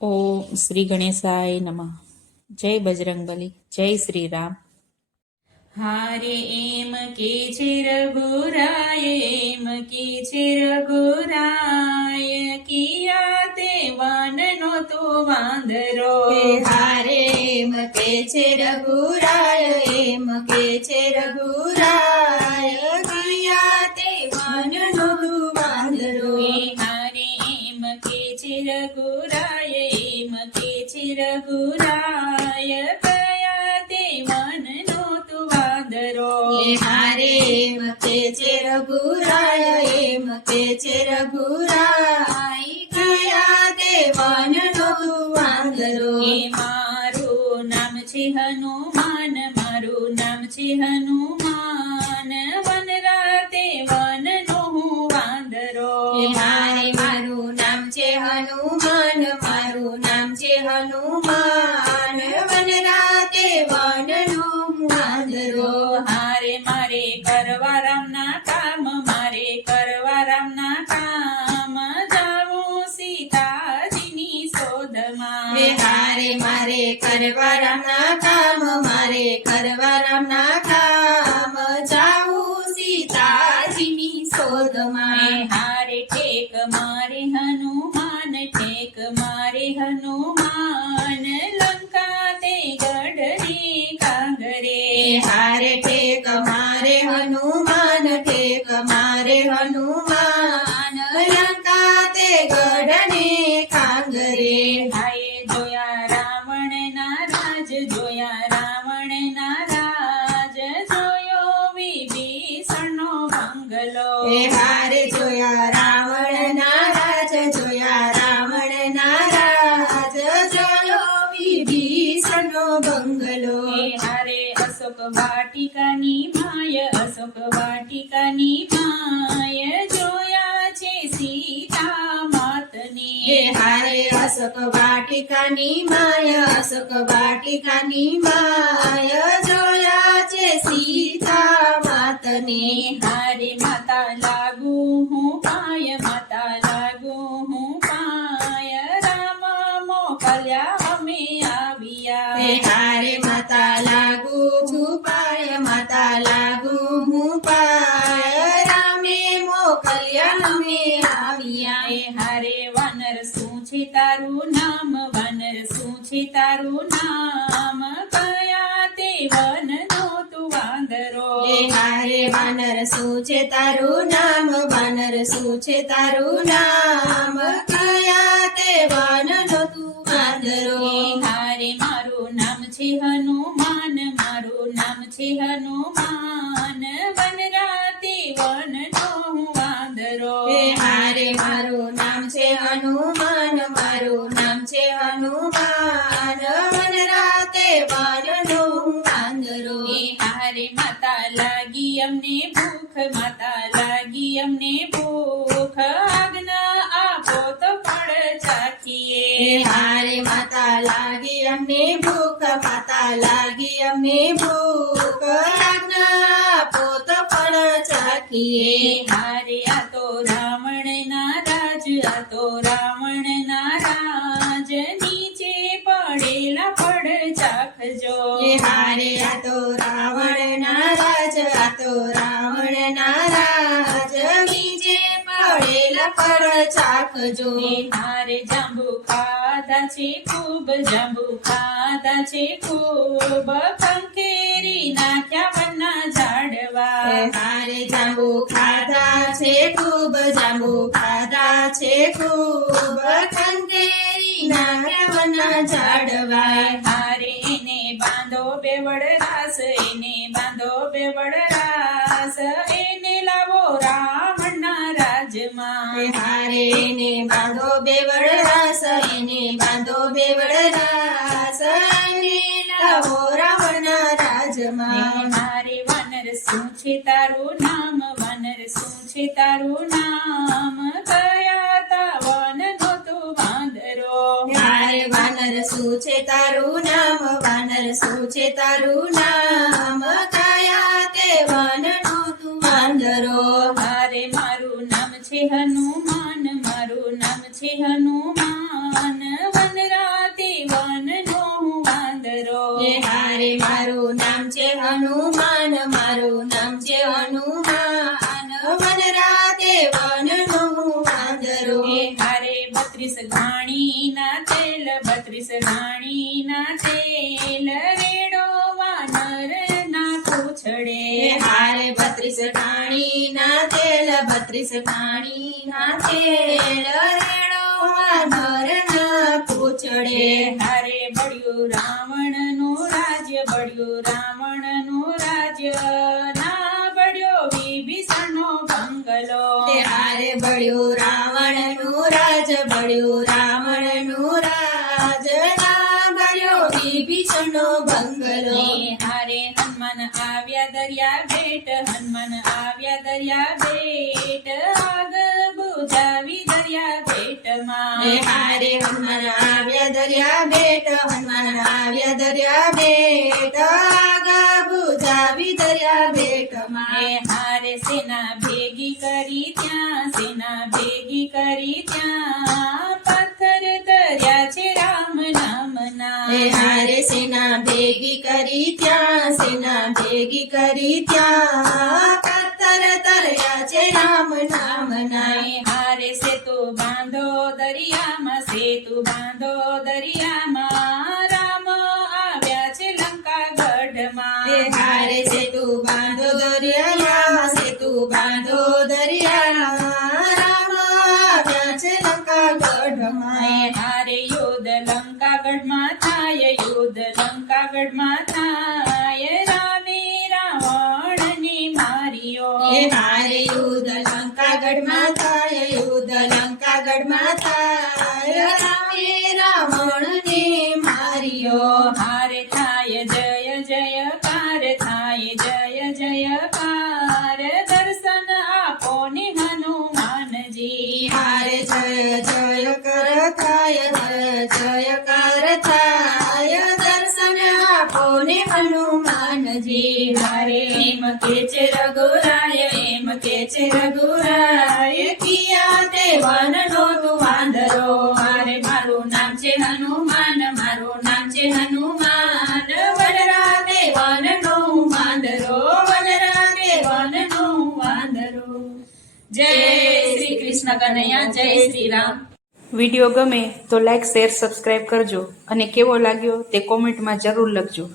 ઓમ શ્રી ગણેશાય નમઃ. જય બજરંગબલી, જય શ્રી રામ. હારે એમ કે છે રઘુરાય, એમ કે છે રઘુરાય, કિયા તે વનનો તો વાંદરો. હારે એમ કે છે રઘુરાય, એમ કે છે રઘુરાય, કિયા તે વનનો તું વાંદરો. હારે એમ કે છે રઘુરાય, એમ કે છે રઘુરાય, કયા તે વનનો તું વાંદરો. હારે એમ કે છે રઘુરાય, એમ કે છે રઘુરાય, કયા તે વનનો તું વાંદરો. મારું નામ છે હનુમાન, મારું નામ છે હનુમાન, વન રાતે વનનો હું વાંદરો. મારું નામ છે હનુમાન, મારું નામ છે હનુમાન, વન રાતે વનનો વાંદરો. હારે મારે કરવા રામના કામ, મારે કરવા રામના કામ, જાવું સીતાજીની શોધમાં. હારે મારે કરવા રામના કામ, મારે કરવા રામના કામ, જાવું સીતાજીની શોધમાં. હારે ઠેક મારે હનુમાન, ઠેક મારે હનુમાન, લંકા તે ગઢની કાંગરે. હારે ઠેક મારે હનુમાન, ઠેક મારે હનુમાન, લંકા તે ગઢને કાંગરે. હાય જોયા રાવણના રાજ, જોયા રાવણના રાજ, જોયો વિભીષણનો બંગલો. હારે જોયા રાવણના રાજ, જોયા રાવણના રાજ, જોયો વિભીષણનો બંગલો. હારે અશોક વાટિકાની માય, અશોક વાટિકાની માય, જોયા છે સીતા માતની. હારે અશોક વાટિકાની માય, અશોક વાટિકાની માય, જોયા છે સીતા માતને. હારે માતા લાગુ હું પાય, માતા લાગુ હું પાય, રામ મોકલ્યા અમે આવ્યા. હારે માતા લાગુ છુપાય, માતા લાગુ હું પાય, રામે મોકલ્યા અમે આવ્યા. હારે વાનર શું છે તારું નામ, વાનર શું છે તારું નામ, કયા તે વનનો તું વાંદરો. હારે વાનર શું છે તારું નામ, વાનર શું છે તારું નામ, કયા તે વનનો તું વાંદરો. હારે મારું નામ છે હનુમાન, મારું નામ છે હનુમાન, વન રાતે વનનો હું વાંદરો. હારે મારું નામ છે હનુમાન, મારું નામ છે હનુમાન, વન રાતે વનનો વાંદરો. હારે માતા લાગી અમને ભૂખ, માતા લાગી અમને ભૂખ, આજ્ઞા આપો તો ફળ ચાખીએ. હારે માતા લાગી અમને ભૂખ, માતા લાગી અમને ભૂખ, આજ્ઞા આપો તો ફળ ચાખીએ. હારે આ તો રાવણના રાજ, આ તો રાવણના રાજ, નીચે પડેલા ફળ ચાખજો. હારે આ તો રાવણના રાજ, આ તો રાવણના રાજ, નીચે પડેલા ફળ ચાખજો. હારે જાંબુ ખાધા છે ખૂબ, જાંબુ ખાધા છે ખૂબ, ખંખેરી નાખ્યા વનના ઝાડવા. હારે જાંબુ ખાધા છે ખૂબ, જાંબુ ખાધા છે ખૂબ, ખંડેરી નાગવના ઝાડવા. હારે એને બાંધો બેવડ રાસ, એને બાંધો બેવડ રાસ, એને લાવો રાવણના રાજમાં. હારે એને બાંધો બેવડ રાસ, એને બાંધો બેવડ રાસ, એને લાવો રાવણના રાજમાં. હારે વાનર શું છે તારું નામ, વાનર શું છે તારું નામ, કયા તા વનનો તું વાંદરો. હારે વાનર શું છે તારું નામ, વાનર શું છે તારું નામ, કયા તે વનનો તું વાંદરો. છે હનુમાન મારું નામ છે હનુમાન વન રાતે વનનો વાંદરો એ હારે 32 ઘાણીના તેલ 32 ઘાણીના તેલ રેડો વાનરના પૂછડે હારે 32 ઘાણીના તેલ 32 ઘાણીના તેલ રેડો વાનરના પૂછડે હારે બળ્યું રાવણનું રાજ્ય બળ્યું રાવણનું રાજ્ય ના બળ્યો વિભીષણનો બંગલો હારે બળ્યું રાવણનું રાજ બળ્યું રાવણનું રાજ ના બળ્યો વિભીષણનો બંગલો હારે હનુમાન આવ્યા દરિયા બેટ હનુમાન આવ્યા દરિયા બેટ આગ બુઝાવી દરિયા બેટમાં હારે હનુમાન આવ્યા દરિયા બેટ હનુમાન આવ્યા દરિયા બેટ આગા બુઝાવી દરિયા બેટમાં હારે સેના ભેગી કરી ત્યાં સેના ભેગી કરી ત્યાં પથ્થર દર્યા છે રામ નામના હારે સેના ભેગી કરી ત્યાં સેના ભેગી કરી ત્યાં પથ્થર તર્યા છે રામ નામના હારે સેતુ બાંધો દરિયામાં સેતુ બાંધો દરિયામાં રામ આવ્યા છે લંકા ગઢમાં હારે સેતુ બાંધો દરિયામાં સેતુ બાંધો દરિયામાં રામ આવ્યા છે લંકા ગઢમાં હારે યુદ્ધ લંકાગઢમાં થાય યુદ્ધ લંકાગઢમાં થાય રામે રાવણને માર્યો હારે યુદ્ધ લંકાગઢમાં થાય યુદ્ધ લંકાગઢમાં થાય રામે રાવણને માર્યો હારે થાય જય જયકાર થાય જય જયકાર દર્શન આપો ને હનુમાનજી હારે જય જય કર થાય જય જય કર થાય દર્શન આપો ને હનુમાનજી હારે એમ કે છે રઘુરાય એમ કે છે રઘુરાય કિયા તે વનનો તું વાંદરો હારે મારું નામ છે હનુમાન મારું નામ છે હનુમાન વનરાતે વનનો વાંદરો વનરાતે વનનો વાંદરો જય શ્રી કૃષ્ણ કનૈયા જય શ્રી રામ. વિડીયો ગમે તો લાઈક શેર સબસ્ક્રાઇબ કરજો અને કેવો લાગ્યો તે કોમેન્ટમાં જરૂર લખજો.